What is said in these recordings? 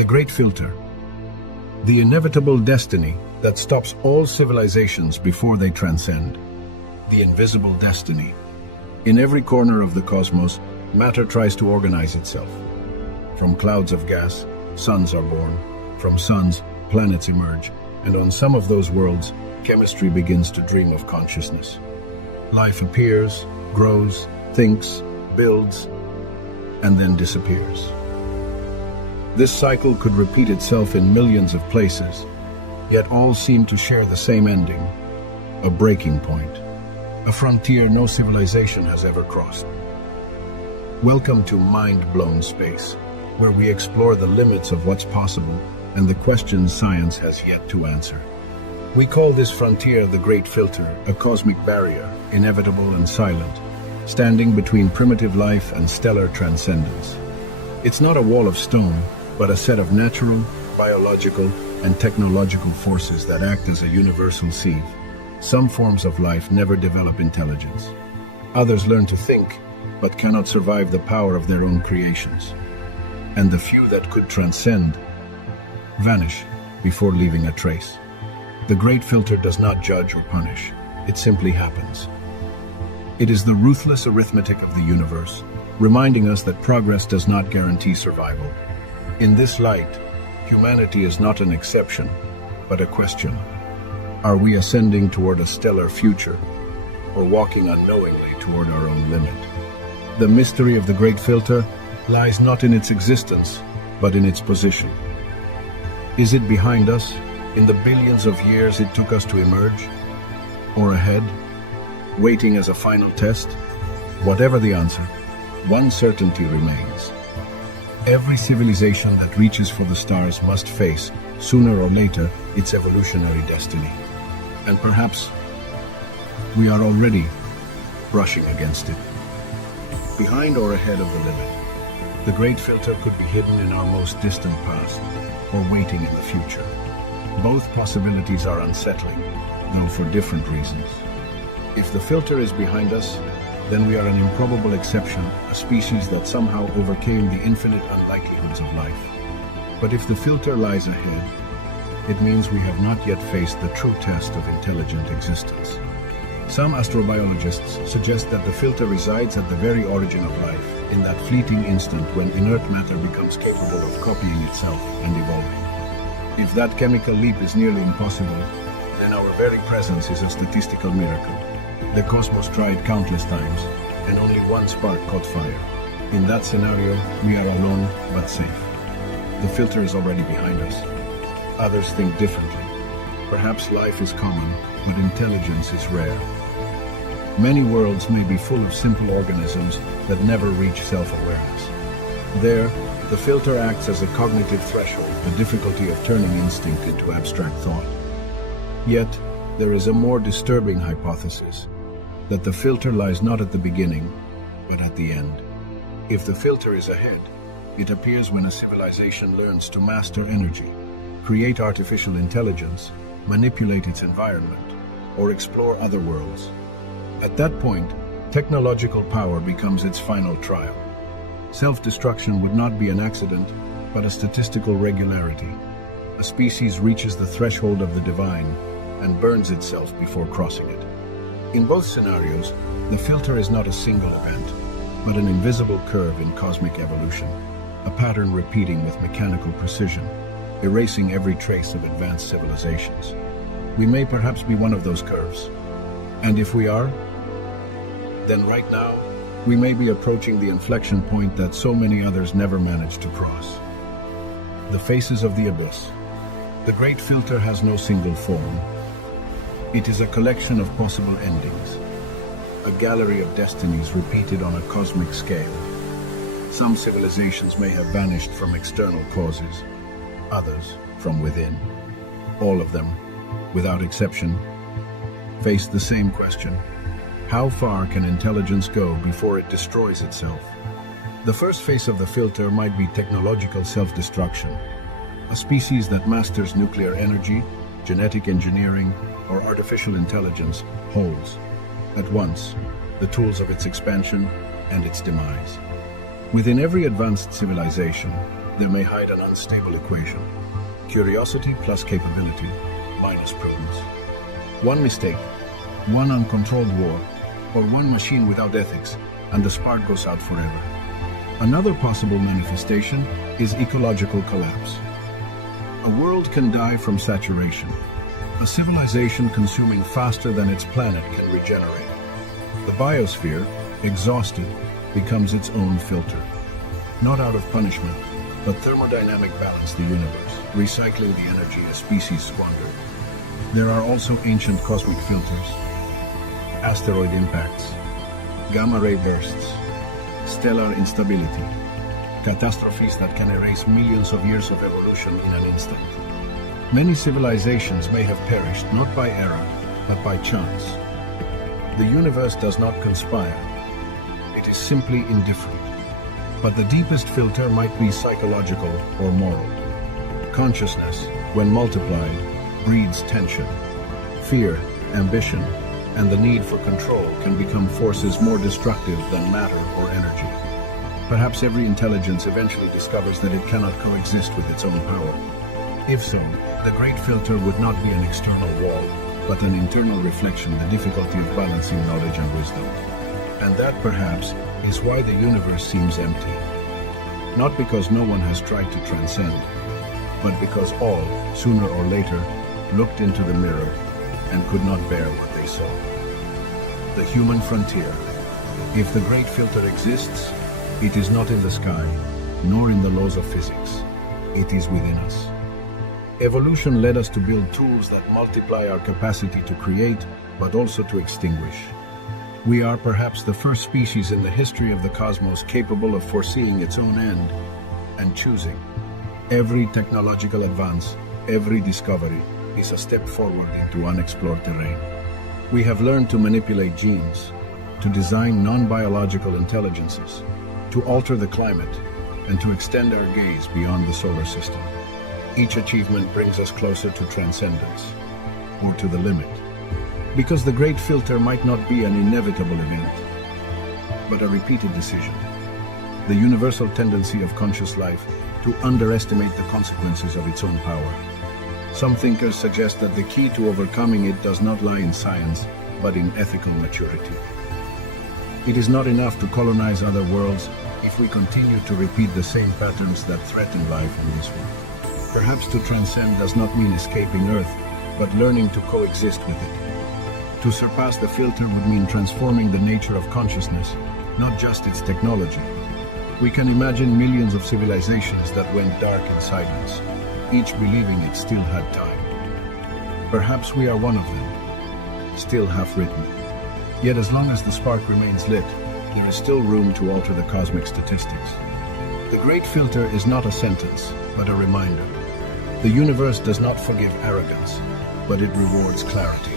The Great Filter. The inevitable destiny that stops all civilizations before they transcend. The invisible destiny. In every corner of the cosmos, matter tries to organize itself. From clouds of gas, suns are born. From suns, planets emerge. And on some of those worlds, chemistry begins to dream of consciousness. Life appears, grows, thinks, builds, and then disappears. This cycle could repeat itself in millions of places, yet all seem to share the same ending, a breaking point, a frontier no civilization has ever crossed. Welcome to Mind-Blown Space, where we explore the limits of what's possible and the questions science has yet to answer. We call this frontier the Great Filter, a cosmic barrier, inevitable and silent, standing between primitive life and stellar transcendence. It's not a wall of stone, but a set of natural, biological, and technological forces that act as a universal sieve. Some forms of life never develop intelligence. Others learn to think, but cannot survive the power of their own creations. And the few that could transcend vanish before leaving a trace. The Great Filter does not judge or punish. It simply happens. It is the ruthless arithmetic of the universe, reminding us that progress does not guarantee survival. In this light, humanity is not an exception, but a question. Are we ascending toward a stellar future, or walking unknowingly toward our own limit? The mystery of the Great Filter lies not in its existence, but in its position. Is it behind us, in the billions of years it took us to emerge? Or ahead, waiting as a final test? Whatever the answer, one certainty remains. Every civilization that reaches for the stars must face, sooner or later, its evolutionary destiny. And perhaps we are already brushing against it. Behind or ahead of the limit, the Great Filter could be hidden in our most distant past, or waiting in the future. Both possibilities are unsettling, though for different reasons. If the filter is behind us, then we are an improbable exception, a species that somehow overcame the infinite unlikelihoods of life. But if the filter lies ahead, it means we have not yet faced the true test of intelligent existence. Some astrobiologists suggest that the filter resides at the very origin of life, in that fleeting instant when inert matter becomes capable of copying itself and evolving. If that chemical leap is nearly impossible, then our very presence is a statistical miracle. The cosmos tried countless times, and only one spark caught fire. In that scenario, we are alone but safe. The filter is already behind us. Others think differently. Perhaps life is common, but intelligence is rare. Many worlds may be full of simple organisms that never reach self-awareness. There, the filter acts as a cognitive threshold, the difficulty of turning instinct into abstract thought. Yet, there is a more disturbing hypothesis, that the filter lies not at the beginning, but at the end. If the filter is ahead, it appears when a civilization learns to master energy, create artificial intelligence, manipulate its environment, or explore other worlds. At that point, technological power becomes its final trial. Self-destruction would not be an accident, but a statistical regularity. A species reaches the threshold of the divine and burns itself before crossing it. In both scenarios, the filter is not a single event, but an invisible curve in cosmic evolution, a pattern repeating with mechanical precision, erasing every trace of advanced civilizations. We may perhaps be one of those curves. And if we are, then right now, we may be approaching the inflection point that so many others never managed to cross. The faces of the abyss. The Great Filter has no single form. It is a collection of possible endings, a gallery of destinies repeated on a cosmic scale. Some civilizations may have vanished from external causes, others from within. All of them, without exception, face the same question: how far can intelligence go before it destroys itself? The first phase of the filter might be technological self-destruction. A species that masters nuclear energy, genetic engineering, or artificial intelligence holds, at once, the tools of its expansion and its demise. Within every advanced civilization, there may hide an unstable equation. Curiosity plus capability minus prudence. One mistake, one uncontrolled war, or one machine without ethics, and the spark goes out forever. Another possible manifestation is ecological collapse. A world can die from saturation. A civilization consuming faster than its planet can regenerate. The biosphere, exhausted, becomes its own filter. Not out of punishment, but thermodynamic balance the universe, recycling the energy a species squandered. There are also ancient cosmic filters, asteroid impacts, gamma-ray bursts, stellar instability, catastrophes that can erase millions of years of evolution in an instant. Many civilizations may have perished not by error, but by chance. The universe does not conspire. It is simply indifferent. But the deepest filter might be psychological or moral. Consciousness, when multiplied, breeds tension. Fear, ambition, and the need for control can become forces more destructive than matter or energy. Perhaps every intelligence eventually discovers that it cannot coexist with its own power. If so, the great filter would not be an external wall, but an internal reflection of the difficulty of balancing knowledge and wisdom. And that, perhaps, is why the universe seems empty. Not because no one has tried to transcend, but because all, sooner or later, looked into the mirror and could not bear what they saw. The human frontier. If the great filter exists, it is not in the sky, nor in the laws of physics. It is within us. Evolution led us to build tools that multiply our capacity to create, but also to extinguish. We are perhaps the first species in the history of the cosmos capable of foreseeing its own end and choosing. Every technological advance, every discovery, is a step forward into unexplored terrain. We have learned to manipulate genes, to design non-biological intelligences, to alter the climate, and to extend our gaze beyond the solar system. Each achievement brings us closer to transcendence, or to the limit. Because the great filter might not be an inevitable event, but a repeated decision. The universal tendency of conscious life to underestimate the consequences of its own power. Some thinkers suggest that the key to overcoming it does not lie in science, but in ethical maturity. It is not enough to colonize other worlds if we continue to repeat the same patterns that threaten life on this one. Perhaps to transcend does not mean escaping Earth, but learning to coexist with it. To surpass the filter would mean transforming the nature of consciousness, not just its technology. We can imagine millions of civilizations that went dark in silence, each believing it still had time. Perhaps we are one of them, still half-written. Yet as long as the spark remains lit, there is still room to alter the cosmic statistics. The great filter is not a sentence, but a reminder. The universe does not forgive arrogance, but it rewards clarity.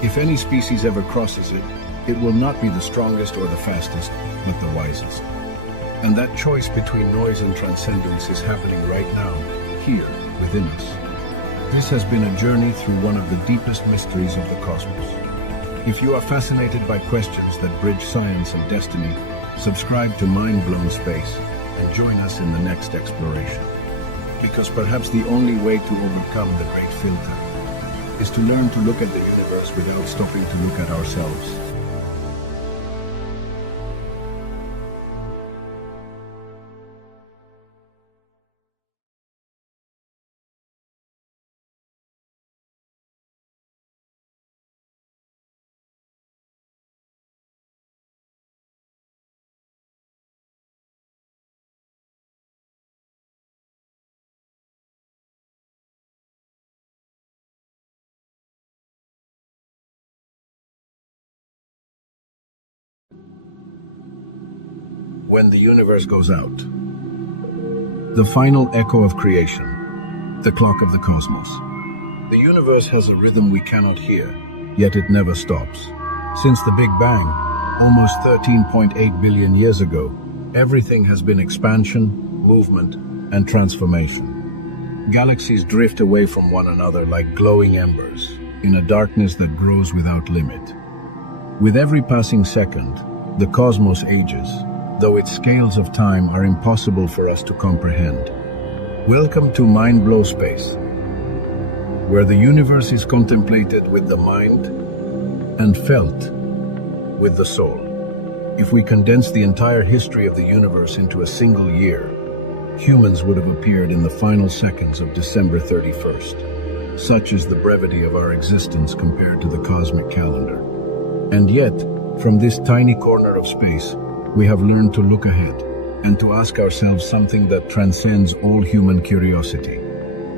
If any species ever crosses it, it will not be the strongest or the fastest, but the wisest. And that choice between noise and transcendence is happening right now, here, within us. This has been a journey through one of the deepest mysteries of the cosmos. If you are fascinated by questions that bridge science and destiny, subscribe to Mind Blown Space and join us in the next exploration. Because perhaps the only way to overcome the great filter is to learn to look at the universe without stopping to look at ourselves. When the universe goes out. The final echo of creation, the clock of the cosmos. The universe has a rhythm we cannot hear, yet it never stops. Since the Big Bang, almost 13.8 billion years ago, everything has been expansion, movement, and transformation. Galaxies drift away from one another like glowing embers, in a darkness that grows without limit. With every passing second, the cosmos ages, though its scales of time are impossible for us to comprehend. Welcome to Mind Blow Space, where the universe is contemplated with the mind and felt with the soul. If we condense the entire history of the universe into a single year, humans would have appeared in the final seconds of December 31st. Such is the brevity of our existence compared to the cosmic calendar. And yet, from this tiny corner of space, we have learned to look ahead and to ask ourselves something that transcends all human curiosity.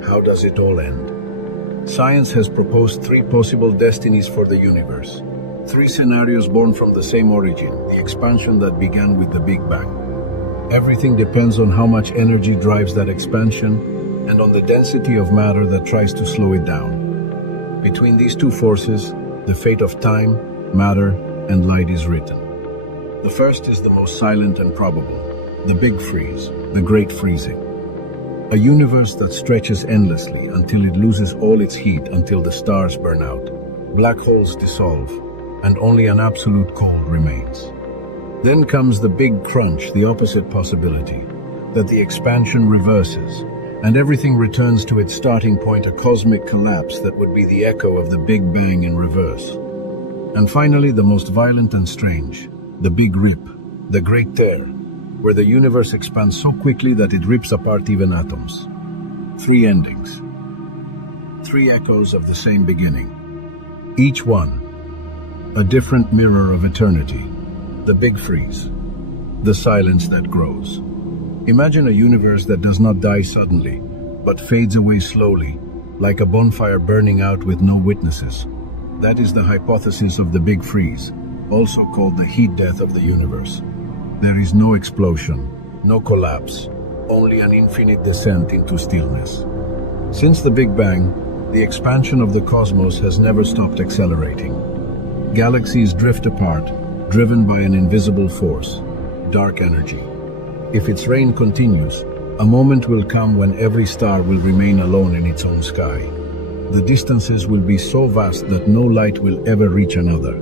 How does it all end? Science has proposed three possible destinies for the universe. Three scenarios born from the same origin, the expansion that began with the Big Bang. Everything depends on how much energy drives that expansion and on the density of matter that tries to slow it down. Between these two forces, the fate of time, matter, and light is written. The first is the most silent and probable, the Big Freeze, the Great Freezing. A universe that stretches endlessly until it loses all its heat, until the stars burn out, black holes dissolve, and only an absolute cold remains. Then comes the Big Crunch, the opposite possibility, that the expansion reverses, and everything returns to its starting point, a cosmic collapse that would be the echo of the Big Bang in reverse. And finally, the most violent and strange, the Big Rip, the Great Tear, where the universe expands so quickly that it rips apart even atoms. Three endings. Three echoes of the same beginning. Each one, a different mirror of eternity. The Big Freeze, the silence that grows. Imagine a universe that does not die suddenly, but fades away slowly, like a bonfire burning out with no witnesses. That is the hypothesis of the Big Freeze, also called the heat death of the universe. There is no explosion, no collapse, only an infinite descent into stillness. Since the Big Bang, the expansion of the cosmos has never stopped accelerating. Galaxies drift apart, driven by an invisible force, dark energy. If its reign continues, a moment will come when every star will remain alone in its own sky. The distances will be so vast that no light will ever reach another.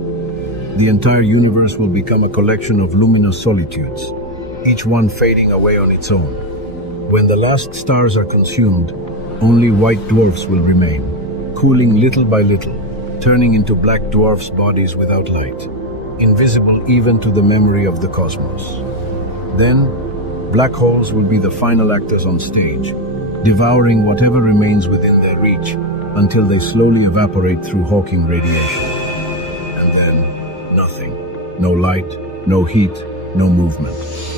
The entire universe will become a collection of luminous solitudes, each one fading away on its own. When the last stars are consumed, only white dwarfs will remain, cooling little by little, turning into black dwarfs' bodies without light, invisible even to the memory of the cosmos. Then, black holes will be the final actors on stage, devouring whatever remains within their reach until they slowly evaporate through Hawking radiation. And then, nothing. No light, no heat, no movement.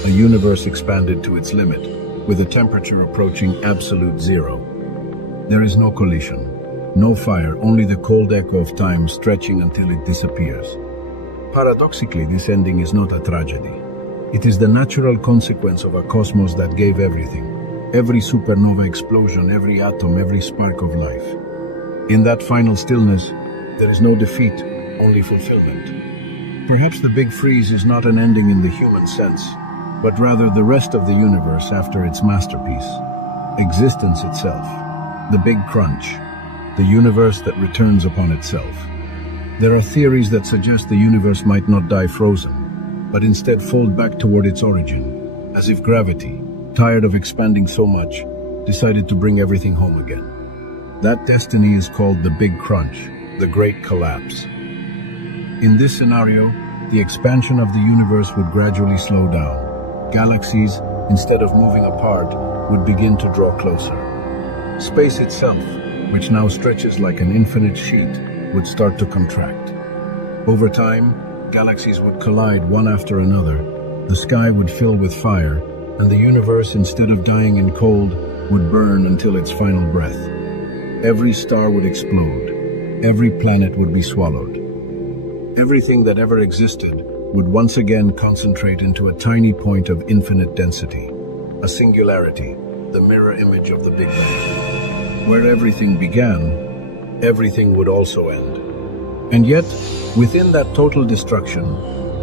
A universe expanded to its limit, with a temperature approaching absolute zero. There is no collision, no fire, only the cold echo of time stretching until it disappears. Paradoxically, this ending is not a tragedy. It is the natural consequence of a cosmos that gave everything. Every supernova explosion, every atom, every spark of life. In that final stillness, there is no defeat, only fulfillment. Perhaps the Big Freeze is not an ending in the human sense, but rather the rest of the universe after its masterpiece. Existence itself. The Big Crunch. The universe that returns upon itself. There are theories that suggest the universe might not die frozen, but instead fold back toward its origin, as if gravity, tired of expanding so much, decided to bring everything home again. That destiny is called the Big Crunch, the Great Collapse. In this scenario, the expansion of the universe would gradually slow down. Galaxies, instead of moving apart, would begin to draw closer. Space itself, which now stretches like an infinite sheet, would start to contract. Over time, galaxies would collide one after another, the sky would fill with fire, and the universe, instead of dying in cold, would burn until its final breath. Every star would explode, every planet would be swallowed. Everything that ever existed would once again concentrate into a tiny point of infinite density, a singularity, the mirror image of the Big Bang. Where everything began, everything would also end. And yet, within that total destruction,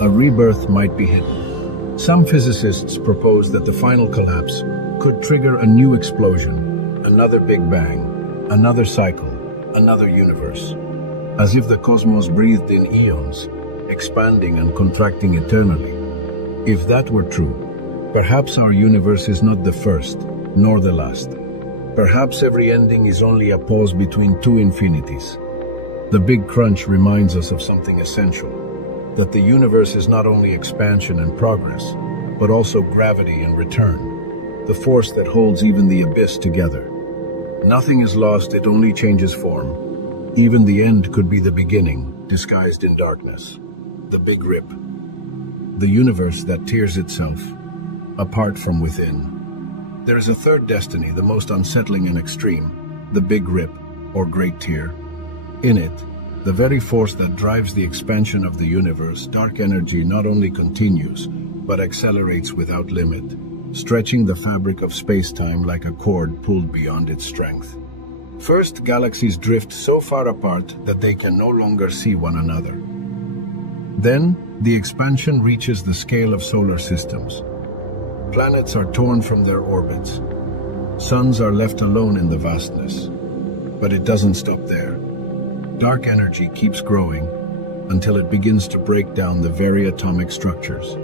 a rebirth might be hidden. Some physicists propose that the final collapse could trigger a new explosion, another Big Bang, another cycle, another universe. As if the cosmos breathed in eons, expanding and contracting eternally. If that were true, perhaps our universe is not the first, nor the last. Perhaps every ending is only a pause between two infinities. The Big Crunch reminds us of something essential, that the universe is not only expansion and progress, but also gravity and return, the force that holds even the abyss together. Nothing is lost, it only changes form. Even the end could be the beginning, disguised in darkness. The Big Rip. The universe that tears itself, apart from within. There is a third destiny, the most unsettling and extreme, the Big Rip, or Great Tear. In it, the very force that drives the expansion of the universe, dark energy not only continues, but accelerates without limit, stretching the fabric of space-time like a cord pulled beyond its strength. First, galaxies drift so far apart that they can no longer see one another. Then, the expansion reaches the scale of solar systems. Planets are torn from their orbits. Suns are left alone in the vastness. But it doesn't stop there. Dark energy keeps growing until it begins to break down the very atomic structures.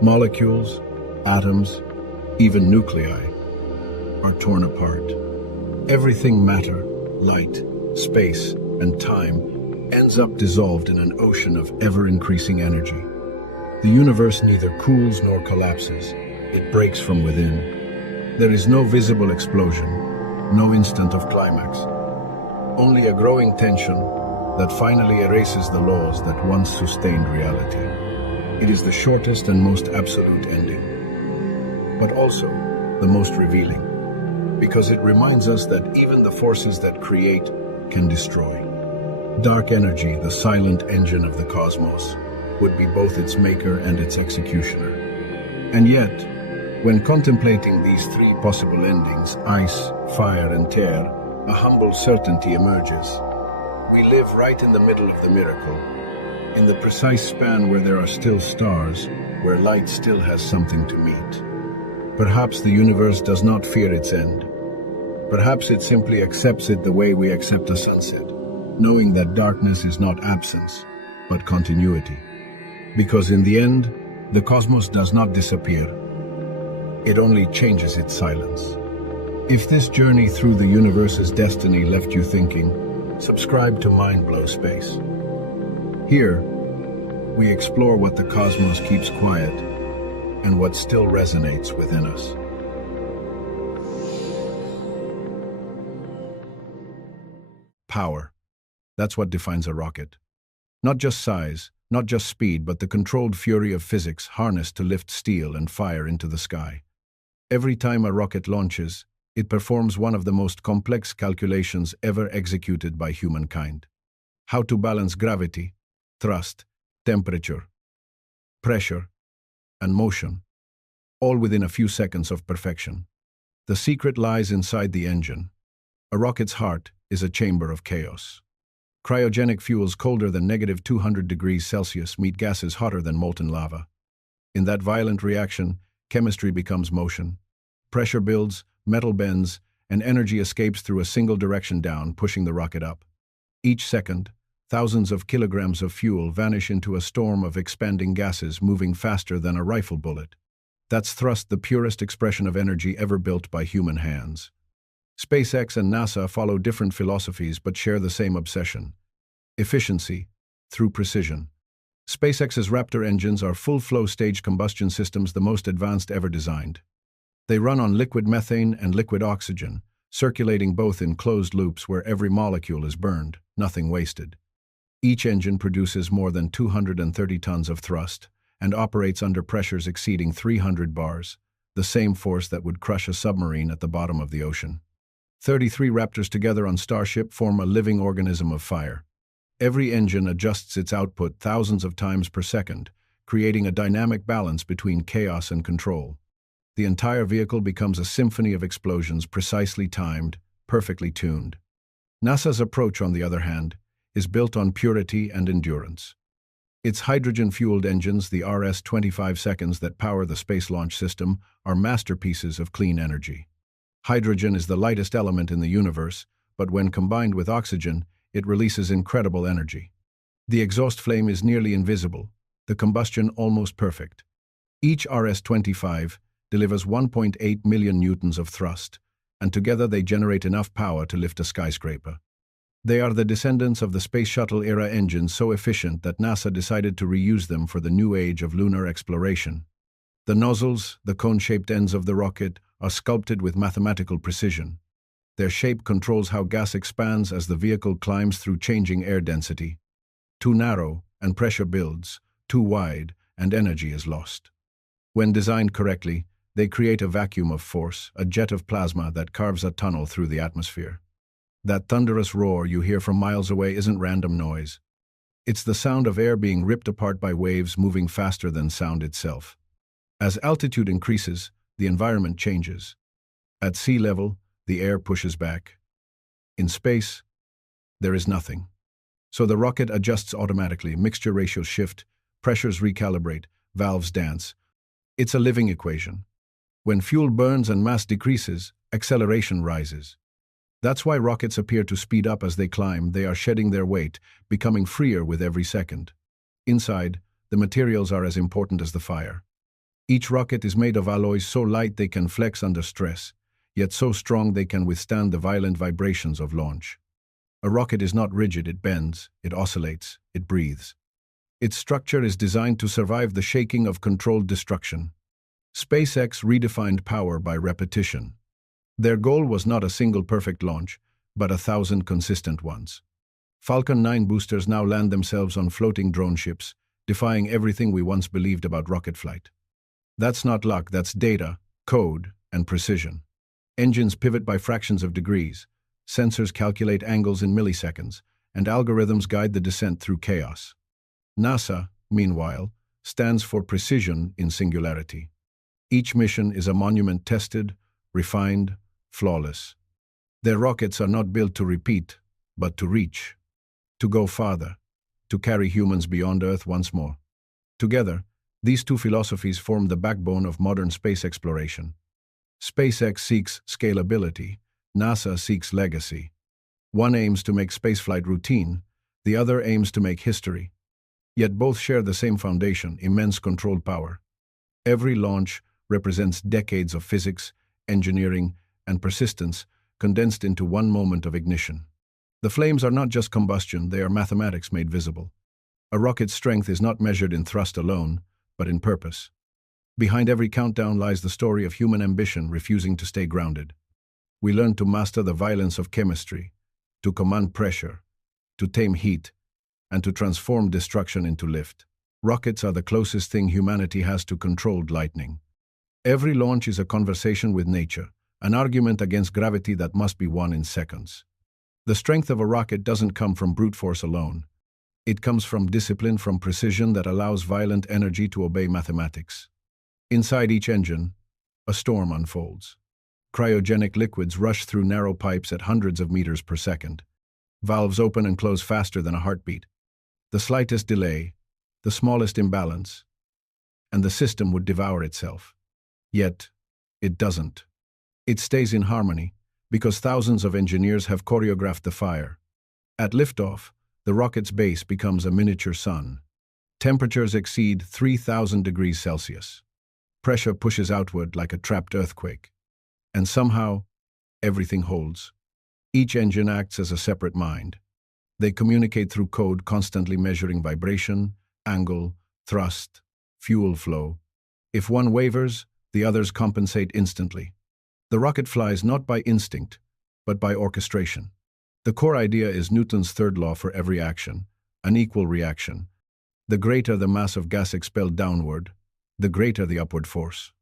Molecules, atoms, even nuclei are torn apart. Everything matter, light, space, and time ends up dissolved in an ocean of ever-increasing energy. The universe neither cools nor collapses. It breaks from within. There is no visible explosion, no instant of climax. Only a growing tension that finally erases the laws that once sustained reality. It is the shortest and most absolute ending, but also the most revealing, because it reminds us that even the forces that create can destroy. Dark energy, the silent engine of the cosmos, would be both its maker and its executioner. And yet, when contemplating these three possible endings, ice, fire, and tear, a humble certainty emerges. We live right in the middle of the miracle, in the precise span where there are still stars, where light still has something to meet. Perhaps the universe does not fear its end. Perhaps it simply accepts it the way we accept a sunset, knowing that darkness is not absence, but continuity. Because in the end, the cosmos does not disappear. It only changes its silence. If this journey through the universe's destiny left you thinking, subscribe to Mind Blow Space. Here, we explore what the cosmos keeps quiet and what still resonates within us. Power. That's what defines a rocket. Not just size, not just speed, but the controlled fury of physics harnessed to lift steel and fire into the sky. Every time a rocket launches, it performs one of the most complex calculations ever executed by humankind. How to balance gravity, thrust, temperature, pressure, and motion, all within a few seconds of perfection. The secret lies inside the engine. A rocket's heart is a chamber of chaos. Cryogenic fuels colder than -200 degrees Celsius meet gases hotter than molten lava. In that violent reaction, chemistry becomes motion. Pressure builds, metal bends, and energy escapes through a single direction down, pushing the rocket up. Each second, thousands of kilograms of fuel vanish into a storm of expanding gases moving faster than a rifle bullet. That's thrust, the purest expression of energy ever built by human hands. SpaceX and NASA follow different philosophies but share the same obsession: efficiency through precision. SpaceX's Raptor engines are full-flow stage combustion systems, the most advanced ever designed. They run on liquid methane and liquid oxygen, circulating both in closed loops where every molecule is burned, nothing wasted. Each engine produces more than 230 tons of thrust and operates under pressures exceeding 300 bars, the same force that would crush a submarine at the bottom of the ocean. 33 Raptors together on Starship form a living organism of fire. Every engine adjusts its output thousands of times per second, creating a dynamic balance between chaos and control. The entire vehicle becomes a symphony of explosions, precisely timed, perfectly tuned. NASA's approach, on the other hand, is built on purity and endurance. Its hydrogen-fueled engines, the RS-25 seconds that power the Space Launch System, are masterpieces of clean energy. Hydrogen is the lightest element in the universe, but when combined with oxygen, it releases incredible energy. The exhaust flame is nearly invisible, the combustion almost perfect. Each RS-25 delivers 1.8 million newtons of thrust, and together they generate enough power to lift a skyscraper. They are the descendants of the Space Shuttle-era engines so efficient that NASA decided to reuse them for the new age of lunar exploration. The nozzles, the cone-shaped ends of the rocket, are sculpted with mathematical precision. Their shape controls how gas expands as the vehicle climbs through changing air density. Too narrow, and pressure builds; too wide, and energy is lost. When designed correctly, they create a vacuum of force, a jet of plasma that carves a tunnel through the atmosphere. That thunderous roar you hear from miles away isn't random noise. It's the sound of air being ripped apart by waves moving faster than sound itself. As altitude increases, the environment changes. At sea level, the air pushes back. In space, there is nothing. So the rocket adjusts automatically, mixture ratios shift, pressures recalibrate, valves dance. It's a living equation. When fuel burns and mass decreases, acceleration rises. That's why rockets appear to speed up as they climb. They are shedding their weight, becoming freer with every second. Inside, the materials are as important as the fire. Each rocket is made of alloys so light they can flex under stress, yet so strong they can withstand the violent vibrations of launch. A rocket is not rigid, it bends, it oscillates, it breathes. Its structure is designed to survive the shaking of controlled destruction. SpaceX redefined power by repetition. Their goal was not a single perfect launch, but 1,000 consistent ones. Falcon 9 boosters now land themselves on floating drone ships, defying everything we once believed about rocket flight. That's not luck, that's data, code, and precision. Engines pivot by fractions of degrees, sensors calculate angles in milliseconds, and algorithms guide the descent through chaos. NASA, meanwhile, stands for precision in singularity. Each mission is a monument tested, refined, flawless. Their rockets are not built to repeat, but to reach, to go farther, to carry humans beyond Earth once more. Together, these two philosophies form the backbone of modern space exploration. SpaceX seeks scalability, NASA seeks legacy. One aims to make spaceflight routine, the other aims to make history. Yet both share the same foundation: immense controlled power. Every launch represents decades of physics, engineering, and persistence condensed into one moment of ignition. The flames are not just combustion, they are mathematics made visible. A rocket's strength is not measured in thrust alone, but in purpose. Behind every countdown lies the story of human ambition refusing to stay grounded. We learn to master the violence of chemistry, to command pressure, to tame heat, and to transform destruction into lift. Rockets are the closest thing humanity has to controlled lightning. Every launch is a conversation with nature, an argument against gravity that must be won in seconds. The strength of a rocket doesn't come from brute force alone. It comes from discipline, from precision that allows violent energy to obey mathematics. Inside each engine, a storm unfolds. Cryogenic liquids rush through narrow pipes at hundreds of meters per second. Valves open and close faster than a heartbeat. The slightest delay, the smallest imbalance, and the system would devour itself. Yet, it doesn't. It stays in harmony, because thousands of engineers have choreographed the fire. At liftoff, the rocket's base becomes a miniature sun. Temperatures exceed 3,000 degrees Celsius. Pressure pushes outward like a trapped earthquake. And somehow, everything holds. Each engine acts as a separate mind. They communicate through code, constantly measuring vibration, angle, thrust, fuel flow. If one wavers, the others compensate instantly. The rocket flies not by instinct, but by orchestration. The core idea is Newton's third law for every action, an equal reaction. The greater the mass of gas expelled downward, the greater the upward force.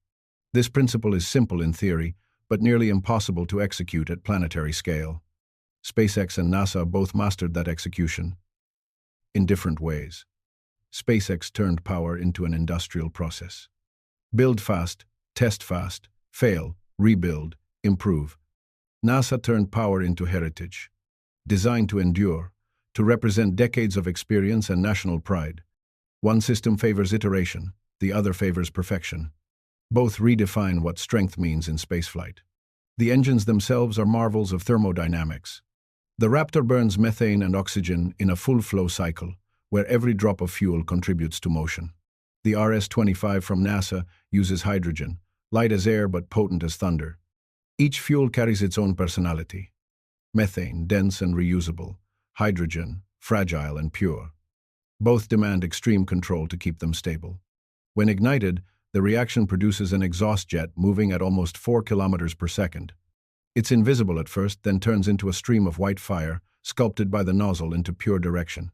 This principle is simple in theory, but nearly impossible to execute at planetary scale. SpaceX and NASA both mastered that execution in different ways. SpaceX turned power into an industrial process. Build fast, test fast, fail, rebuild, improve. NASA turned power into heritage, designed to endure, to represent decades of experience and national pride. One system favors iteration, the other favors perfection. Both redefine what strength means in spaceflight. The engines themselves are marvels of thermodynamics. The Raptor burns methane and oxygen in a full flow cycle, where every drop of fuel contributes to motion. The RS-25 from NASA uses hydrogen, light as air but potent as thunder. Each fuel carries its own personality. Methane, dense and reusable. Hydrogen, fragile and pure. Both demand extreme control to keep them stable. When ignited, the reaction produces an exhaust jet moving at almost 4 kilometers per second. It's invisible at first, then turns into a stream of white fire, sculpted by the nozzle into pure direction.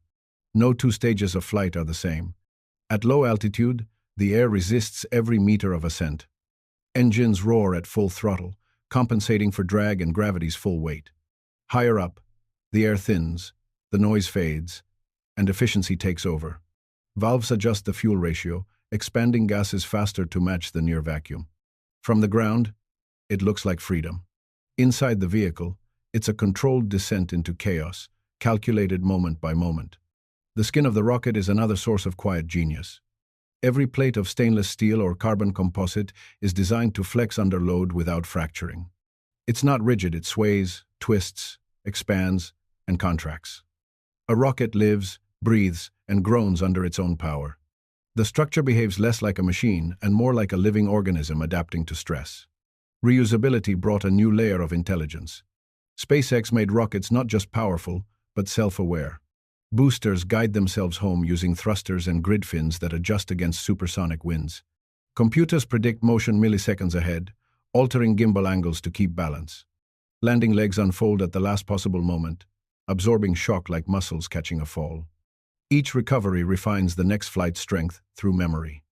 No two stages of flight are the same. At low altitude, the air resists every meter of ascent. Engines roar at full throttle, compensating for drag and gravity's full weight. Higher up, the air thins, the noise fades, and efficiency takes over. Valves adjust the fuel ratio, expanding gases faster to match the near vacuum. From the ground, it looks like freedom. Inside the vehicle, it's a controlled descent into chaos, calculated moment by moment. The skin of the rocket is another source of quiet genius. Every plate of stainless steel or carbon composite is designed to flex under load without fracturing. It's not rigid, it sways, twists, expands, and contracts. A rocket lives, breathes, and groans under its own power. The structure behaves less like a machine and more like a living organism adapting to stress. Reusability brought a new layer of intelligence. SpaceX made rockets not just powerful, but self-aware. Boosters guide themselves home using thrusters and grid fins that adjust against supersonic winds. Computers predict motion milliseconds ahead, altering gimbal angles to keep balance. Landing legs unfold at the last possible moment, absorbing shock like muscles catching a fall. Each recovery refines the next flight's strength through memory.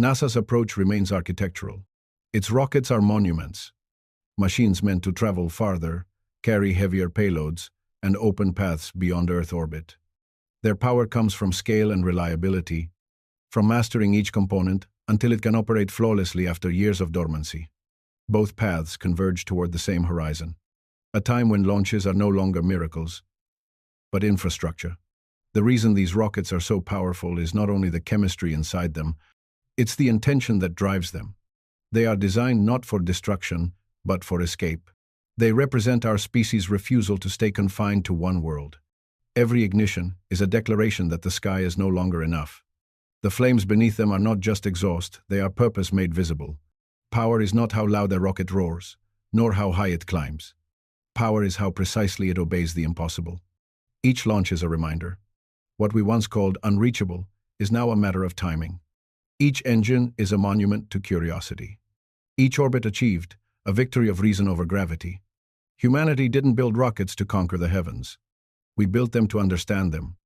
NASA's approach remains architectural. Its rockets are monuments, machines meant to travel farther, carry heavier payloads, and open paths beyond Earth orbit. Their power comes from scale and reliability, from mastering each component until it can operate flawlessly after years of dormancy. Both paths converge toward the same horizon, a time when launches are no longer miracles, but infrastructure. The reason these rockets are so powerful is not only the chemistry inside them, it's the intention that drives them. They are designed not for destruction, but for escape. They represent our species' refusal to stay confined to one world. Every ignition is a declaration that the sky is no longer enough. The flames beneath them are not just exhaust, they are purpose made visible. Power is not how loud a rocket roars, nor how high it climbs. Power is how precisely it obeys the impossible. Each launch is a reminder. What we once called unreachable is now a matter of timing. Each engine is a monument to curiosity. Each orbit achieved, a victory of reason over gravity. Humanity didn't build rockets to conquer the heavens. We built them to understand them,